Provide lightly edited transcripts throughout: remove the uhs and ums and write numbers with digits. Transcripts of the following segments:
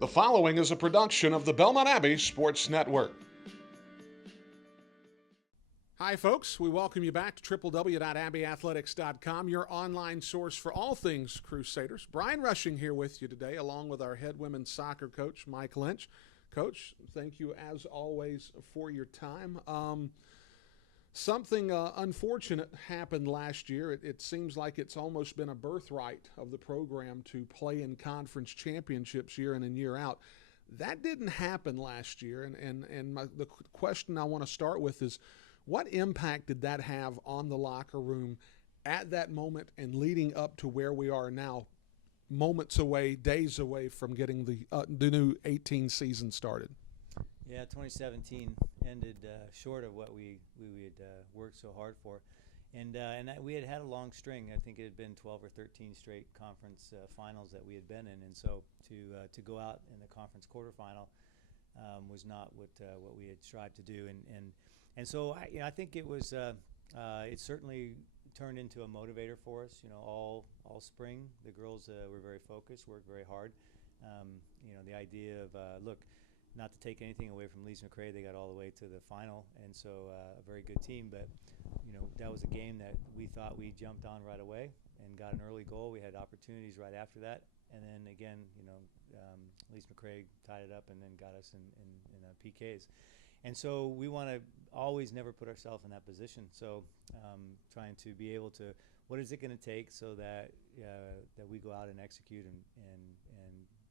The following is a production of the Belmont Abbey Sports Network. Hi, folks. We welcome you back to www.abbeyathletics.com, your online source for all things Crusaders. Brian Rushing here with you today, along with our head women's soccer coach, Mike Lynch. Coach, thank you, as always, for your time. Something unfortunate happened last year. It seems like it's almost been a birthright of the program to play in conference championships year in and year out. That didn't happen last year, and the question I want to start with is, what impact did that have on the locker room at that moment and leading up to where we are now, moments away, days away from getting the new 18 season started? Yeah, 2017 ended short of what we had worked so hard for, and we had a long string. I think it had been 12 or 13 straight conference finals that we had been in, and so to go out in the conference quarterfinal was not what we had strived to do, and so I think it was it certainly turned into a motivator for us. All spring the girls were very focused, worked very hard. The idea of look. Not to take anything away from Lynch, they got all the way to the final, and so a very good team. But that was a game that we thought we jumped on right away and got an early goal. We had opportunities right after that, and then again, Lynch tied it up and then got us in PKs. And so we want to always never put ourselves in that position. So trying to be able to, what is it going to take so that we go out and execute and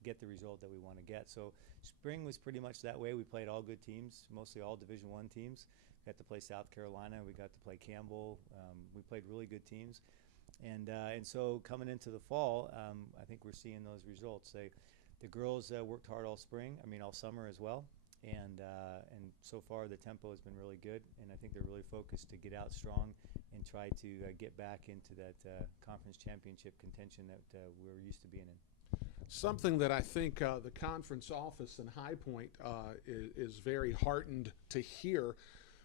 get the result that we want to get. So spring was pretty much that way. We played all good teams, mostly all Division I teams. We got to play South Carolina. We got to play Campbell. We played really good teams. And so coming into the fall, I think we're seeing those results. The girls worked hard all spring, all summer as well. And so far the tempo has been really good. And I think they're really focused to get out strong and try to get back into that conference championship contention that we're used to being in. Something that I think the conference office in High Point is very heartened to hear.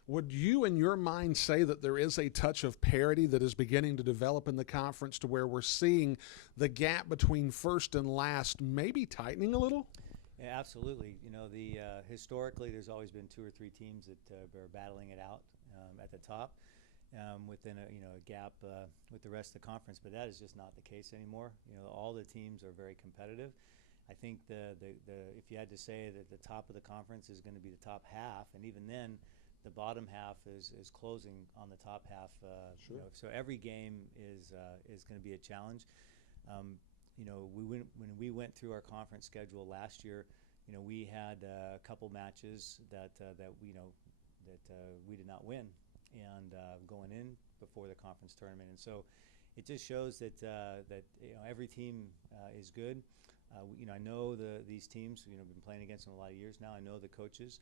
Would you, in your mind, say that there is a touch of parity that is beginning to develop in the conference to where we're seeing the gap between first and last maybe tightening a little? Yeah, absolutely. Historically, there's always been two or three teams that are battling it out at the top. Within a gap with the rest of the conference, but that is just not the case anymore. All the teams are very competitive. I think if you had to say that the top of the conference is going to be the top half, and even then, the bottom half is closing on the top half. Sure. So every game is going to be a challenge. When we went through our conference schedule last year, we had a couple matches that we did not win. And going in before the conference tournament, and so it just shows that every team is good. I know these teams. Been playing against them a lot of years now. I know the coaches.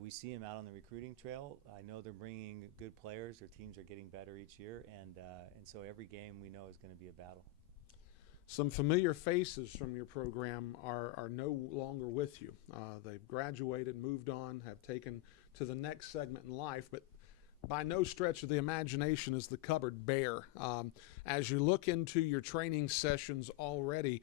We see them out on the recruiting trail. I know they're bringing good players. Their teams are getting better each year, and so every game we know is going to be a battle. Some familiar faces from your program are no longer with you. They've graduated, moved on, have taken to the next segment in life, but by no stretch of the imagination is the cupboard bare. As you look into your training sessions already,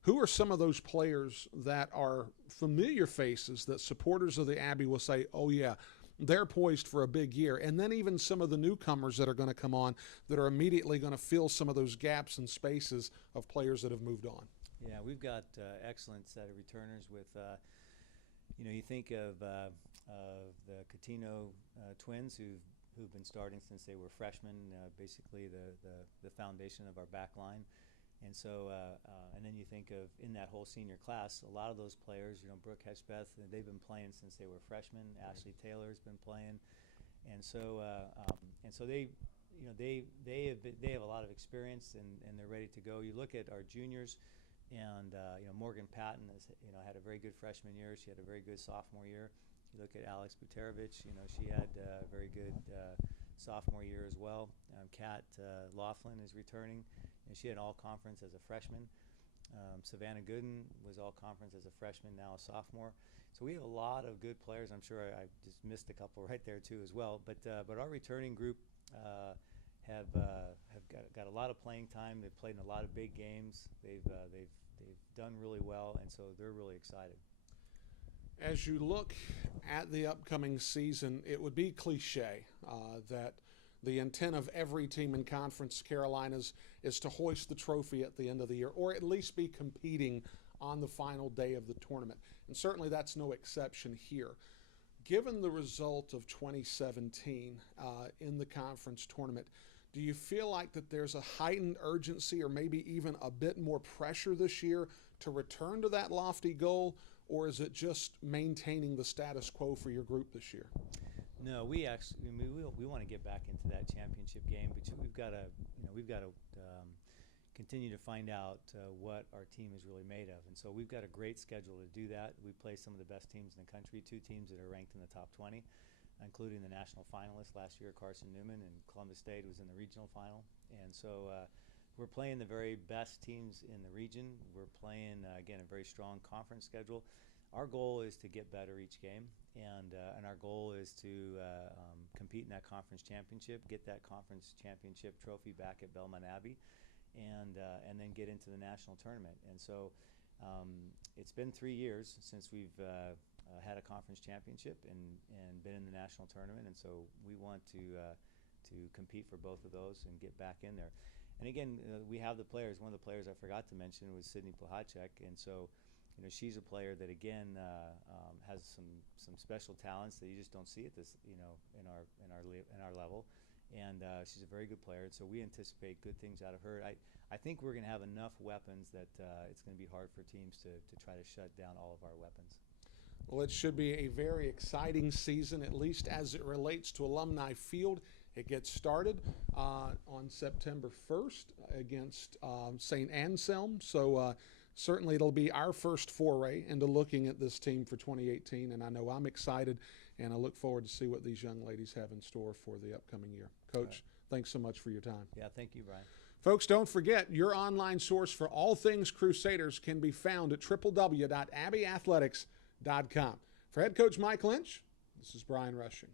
who are some of those players that are familiar faces that supporters of the Abbey will say, oh yeah, they're poised for a big year? And then even some of the newcomers that are going to come on that are immediately going to fill some of those gaps and spaces of players that have moved on. Yeah, we've got excellent set of returners with you think of the Catino twins who've been starting since they were freshmen, basically the foundation of our back line. And so, and then you think of in that whole senior class, a lot of those players, Brooke Heshbeth, they've been playing since they were freshmen. Right. Ashley Taylor's been playing, and so they have a lot of experience and they're ready to go. You look at our juniors, and Morgan Patton has had a very good freshman year. She had a very good sophomore year. You look at Alex Buterovich, she had a very good sophomore year as well. Kat Laughlin is returning, and she had all-conference as a freshman. Savannah Gooden was all-conference as a freshman, now a sophomore. So we have a lot of good players. I'm sure I just missed a couple right there too as well. But our returning group have got a lot of playing time. They've played in a lot of big games. They've done really well, and so they're really excited. As you look at the upcoming season, it would be cliche that the intent of every team in Conference Carolinas is to hoist the trophy at the end of the year, or at least be competing on the final day of the tournament. And certainly that's no exception here. Given the result of 2017 in the conference tournament, do you feel like that there's a heightened urgency or maybe even a bit more pressure this year to return to that lofty goal, or is it just maintaining the status quo for your group this year? No, we want to get back into that championship game, but we've got to continue to find out what our team is really made of, and so we've got a great schedule to do that. We play some of the best teams in the country, 2 teams that are ranked in the top 20, including the national finalists last year, Carson Newman, and Columbus State was in the regional final, and so we're playing the very best teams in the region. We're playing, again, a very strong conference schedule. Our goal is to get better each game, and our goal is to compete in that conference championship, get that conference championship trophy back at Belmont Abbey, and then get into the national tournament. And so it's been 3 years since we've had a conference championship and been in the national tournament, and so we want to compete for both of those and get back in there. And again, we have the players. One of the players I forgot to mention was Sydney Plahacek, and so she's a player that again has some special talents that you just don't see at this in our level, and she's a very good player. And so we anticipate good things out of her. I think we're going to have enough weapons that it's going to be hard for teams to try to shut down all of our weapons. Well, it should be a very exciting season, at least as it relates to Alumni Field. It gets started on September 1st against St. Anselm. So certainly it'll be our first foray into looking at this team for 2018. And I know I'm excited, and I look forward to see what these young ladies have in store for the upcoming year. Coach, thanks so much for your time. Yeah, thank you, Brian. Folks, don't forget, your online source for all things Crusaders can be found at www.abbeyathletics.com. For head coach Mike Lynch, this is Brian Rushing.